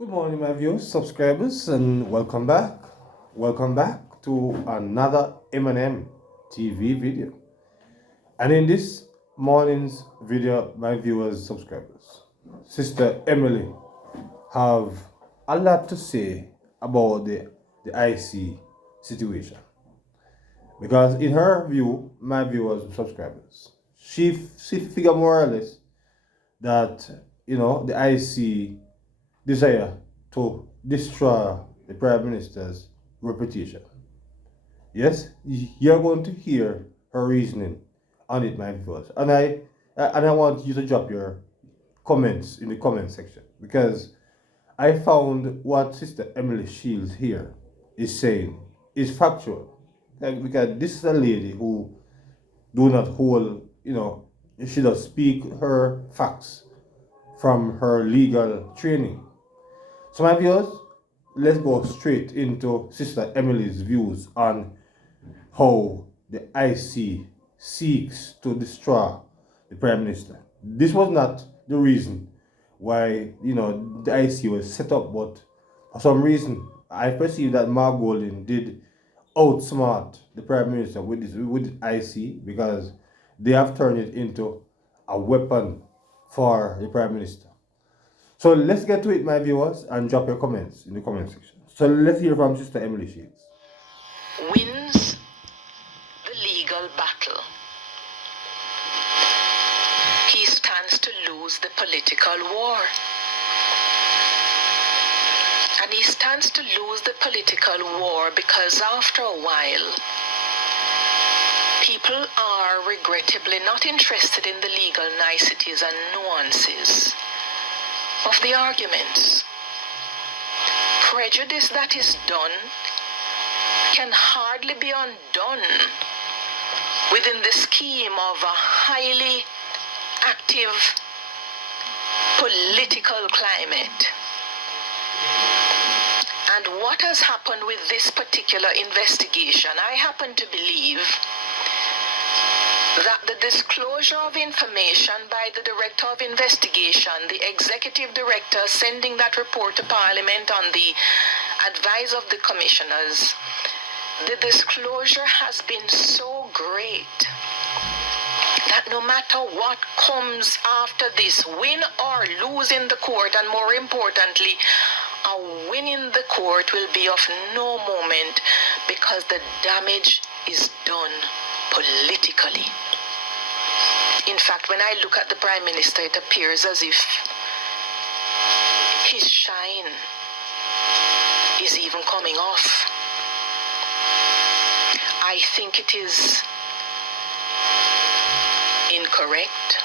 Good morning, my viewers, subscribers, and welcome back. Welcome back to another M&M TV video. And in this morning's video, my viewers, subscribers, Sister Emily have a lot to say about the IC situation. Because in her view, my viewers and subscribers, she figure more or less that the IC desire to destroy the Prime Minister's reputation. Yes, you're going to hear her reasoning on it, my viewers. And I want you to drop your comments in the comment section because I found what Sister Emily Shields here is saying is factual. Because this is a lady who do not hold, she does speak her facts from her legal training. So my viewers, let's go straight into Sister Emily's views on how the IC seeks to destroy the Prime Minister. This was not the reason why the IC was set up, but for some reason I perceive that Mark Golding did outsmart the Prime Minister with IC because they have turned it into a weapon for the Prime Minister. So let's get to it, my viewers, and drop your comments in the comment section. So let's hear from Sister Emily Shields. Wins the legal battle. He stands to lose the political war. And he stands to lose the political war because after a while, people are regrettably not interested in the legal niceties and nuances of the arguments. Prejudice that is done can hardly be undone within the scheme of a highly active political climate. And what has happened with this particular investigation, I happen to believe that the disclosure of information by the Director of Investigation, the Executive Director sending that report to Parliament on the advice of the Commissioners, the disclosure has been so great that no matter what comes after this, win or lose in the court, and more importantly, a win in the court will be of no moment because the damage is done politically. In fact, when I look at the Prime Minister, it appears as if his shine is even coming off. I think it is incorrect.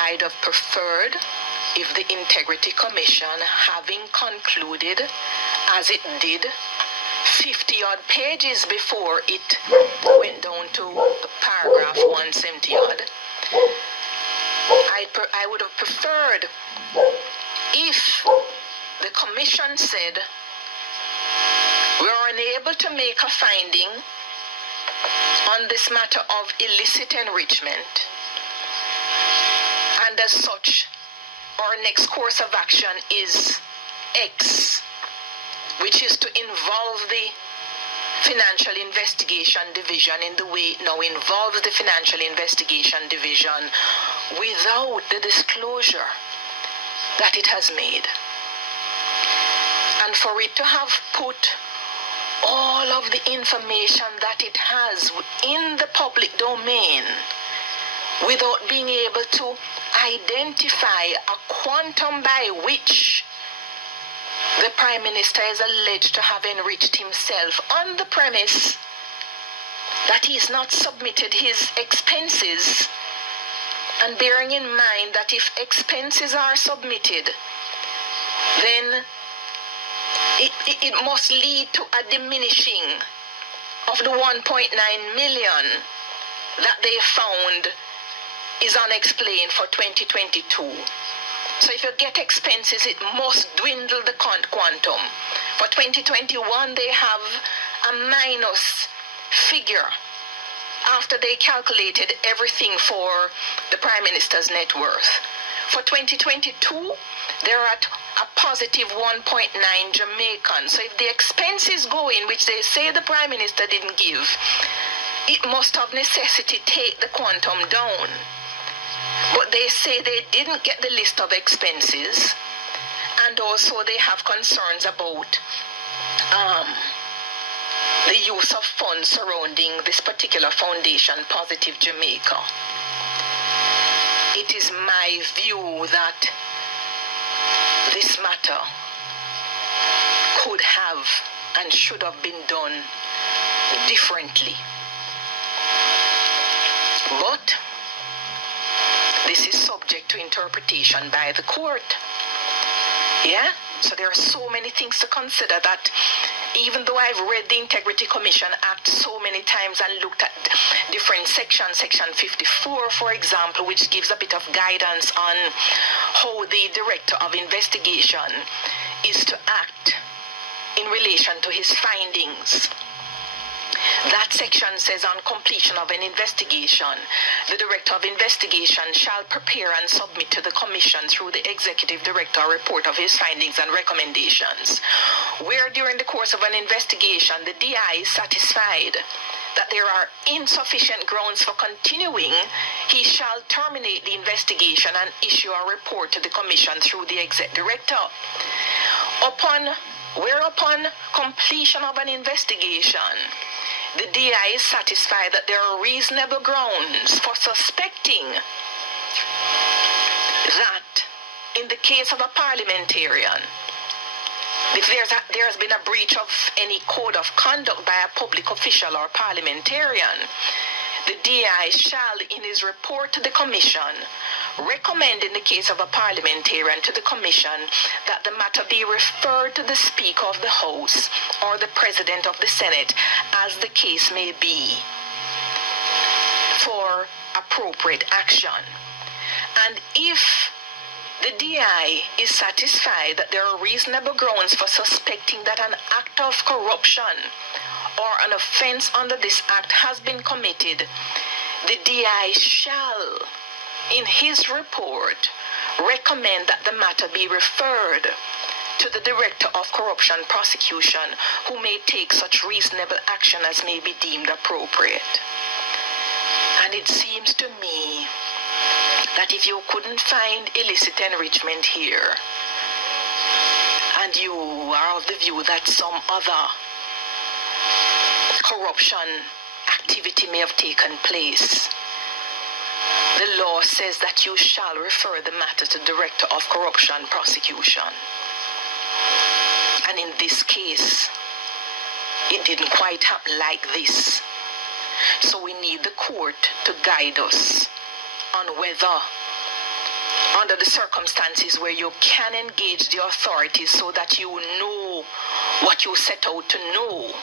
I'd have preferred if the Integrity Commission, having concluded, as it did, 50-odd pages before it went down to paragraph 170-odd, I would have preferred if the Commission said, we are unable to make a finding on this matter of illicit enrichment, and as such, our next course of action is X, which is to involve the Financial Investigation Division in the way it now involves the Financial Investigation Division without the disclosure that it has made. And for it to have put all of the information that it has in the public domain without being able to identify a quantum by which the Prime Minister is alleged to have enriched himself on the premise that he's not submitted his expenses, and bearing in mind that if expenses are submitted, then it must lead to a diminishing of the 1.9 million that they found is unexplained for 2022. So if you get expenses, it must dwindle the quantum. For 2021, they have a minus figure after they calculated everything for the Prime Minister's net worth. For 2022, they're at a positive 1.9 Jamaican. So if the expenses go in, which they say the Prime Minister didn't give, it must of necessity take the quantum down. But they say they didn't get the list of expenses, and also they have concerns about the use of funds surrounding this particular foundation, Positive Jamaica. It is my view that this matter could have and should have been done differently. But this is subject to interpretation by the court. Yeah? So there are so many things to consider that even though I've read the Integrity Commission Act so many times and looked at different sections, Section 54, for example, which gives a bit of guidance on how the Director of Investigation is to act in relation to his findings. That section says on completion of an investigation, the Director of Investigation shall prepare and submit to the Commission through the Executive Director a report of his findings and recommendations. Where during the course of an investigation, the DI is satisfied that there are insufficient grounds for continuing, he shall terminate the investigation and issue a report to the Commission through the Exec Director. Whereupon completion of an investigation, the DI is satisfied that there are reasonable grounds for suspecting that in the case of a parliamentarian, if there has been a breach of any code of conduct by a public official or parliamentarian, the DI shall, in his report to the Commission, recommend in the case of a parliamentarian to the Commission that the matter be referred to the Speaker of the House or the President of the Senate, as the case may be, for appropriate action. And if the DI is satisfied that there are reasonable grounds for suspecting that an act of corruption or an offense under this act has been committed, the DI shall, in his report, recommend that the matter be referred to the Director of Corruption Prosecution, who may take such reasonable action as may be deemed appropriate. And it seems to me that if you couldn't find illicit enrichment here, and you are of the view that some other corruption activity may have taken place, the law says that you shall refer the matter to Director of Corruption Prosecution. And in this case, it didn't quite happen like this. So we need the court to guide us on whether, under the circumstances where you can engage the authorities so that you know what you set out to know,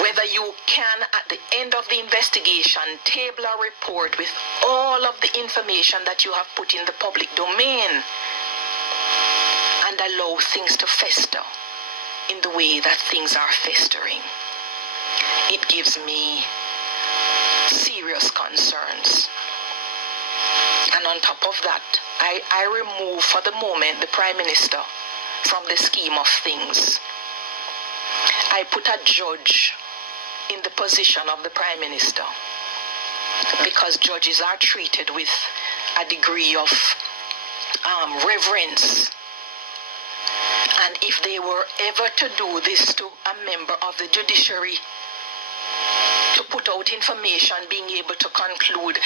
whether you can, at the end of the investigation, table a report with all of the information that you have put in the public domain and allow things to fester in the way that things are festering. It gives me serious concerns. And on top of that, I remove for the moment the Prime Minister from the scheme of things. I put a judge in the position of the Prime Minister, because judges are treated with a degree of reverence. And if they were ever to do this to a member of the judiciary, to put out information, being able to conclude,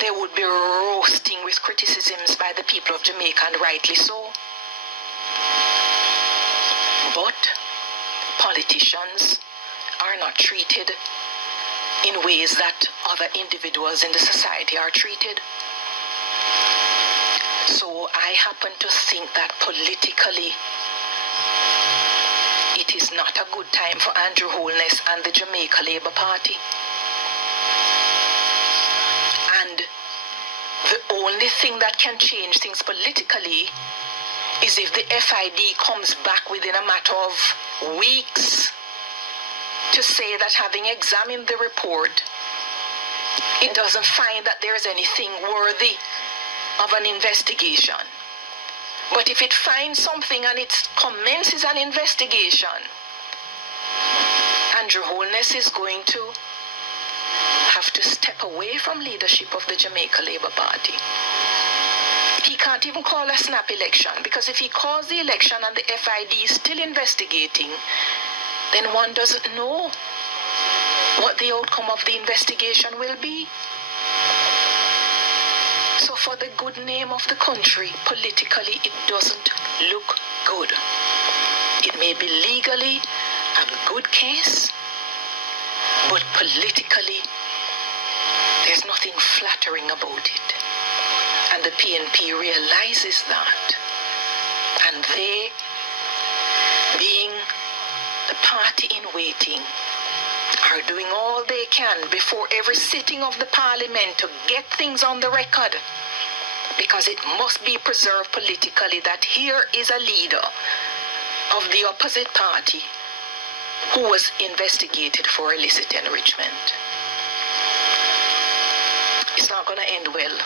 they would be roasting with criticisms by the people of Jamaica, and rightly so. But politicians are not treated in ways that other individuals in the society are treated. So I happen to think that politically it is not a good time for Andrew Holness and the Jamaica Labour Party. And the only thing that can change things politically is if the FID comes back within a matter of weeks to say that, having examined the report, it doesn't find that there's anything worthy of an investigation. But if it finds something and it commences an investigation, Andrew Holness is going to have to step away from leadership of the Jamaica Labour Party. He can't even call a snap election, because if he calls the election and the FID is still investigating, then one doesn't know what the outcome of the investigation will be. So for the good name of the country, politically, it doesn't look good. It may be legally a good case, but politically, there's nothing flattering about it. And the PNP realizes that. And they, being the party in waiting, are doing all they can before every sitting of the parliament to get things on the record, because it must be preserved politically that here is a leader of the opposite party who was investigated for illicit enrichment. It's not going to end well.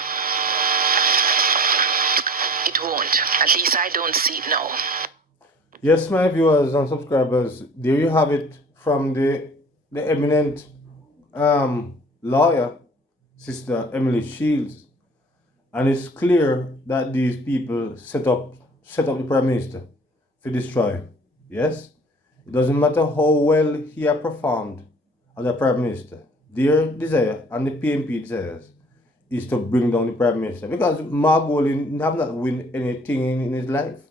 It won't. At least I don't see it now. Yes, my viewers and subscribers, there you have it from the eminent lawyer, Sister Emily Shields. And it's clear that these people set up the Prime Minister to destroy him. Yes? It doesn't matter how well he has performed as a Prime Minister. Their desire and the PNP desires is to bring down the Prime Minister, because Mark Wolin have not won anything in his life.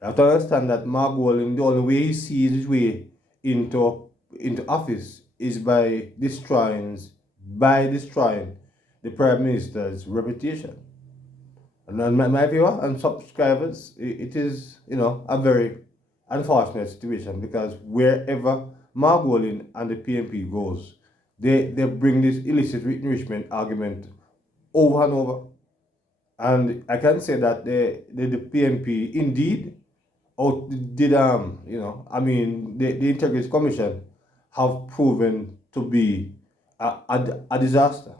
You have to understand that Mark Wolin, the only way he sees his way into office is by destroying the Prime Minister's reputation. And my viewer and subscribers, it is, a very unfortunate situation, because wherever Mark Wolin and the PNP goes, they bring this illicit enrichment argument over and over. And I can say that the PNP indeed did, the Integrity Commission have proven to be a disaster.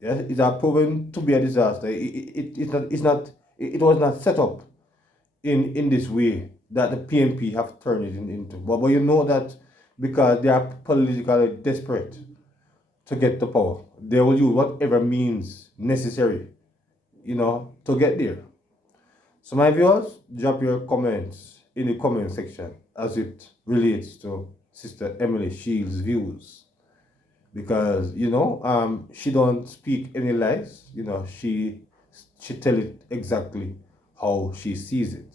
Yes, it has proven to be a disaster. It was not set up in this way that the PNP have turned it into. But you know that because they are politically desperate to get the power, they will use whatever means necessary, to get there. So my viewers, drop your comments in the comment section as it relates to Sister Emily Shields' views. Because, she don't speak any lies. She tell it exactly how she sees it.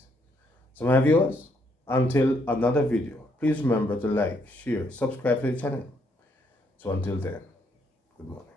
So my viewers, until another video, please remember to like, share, subscribe to the channel. So until then, good morning.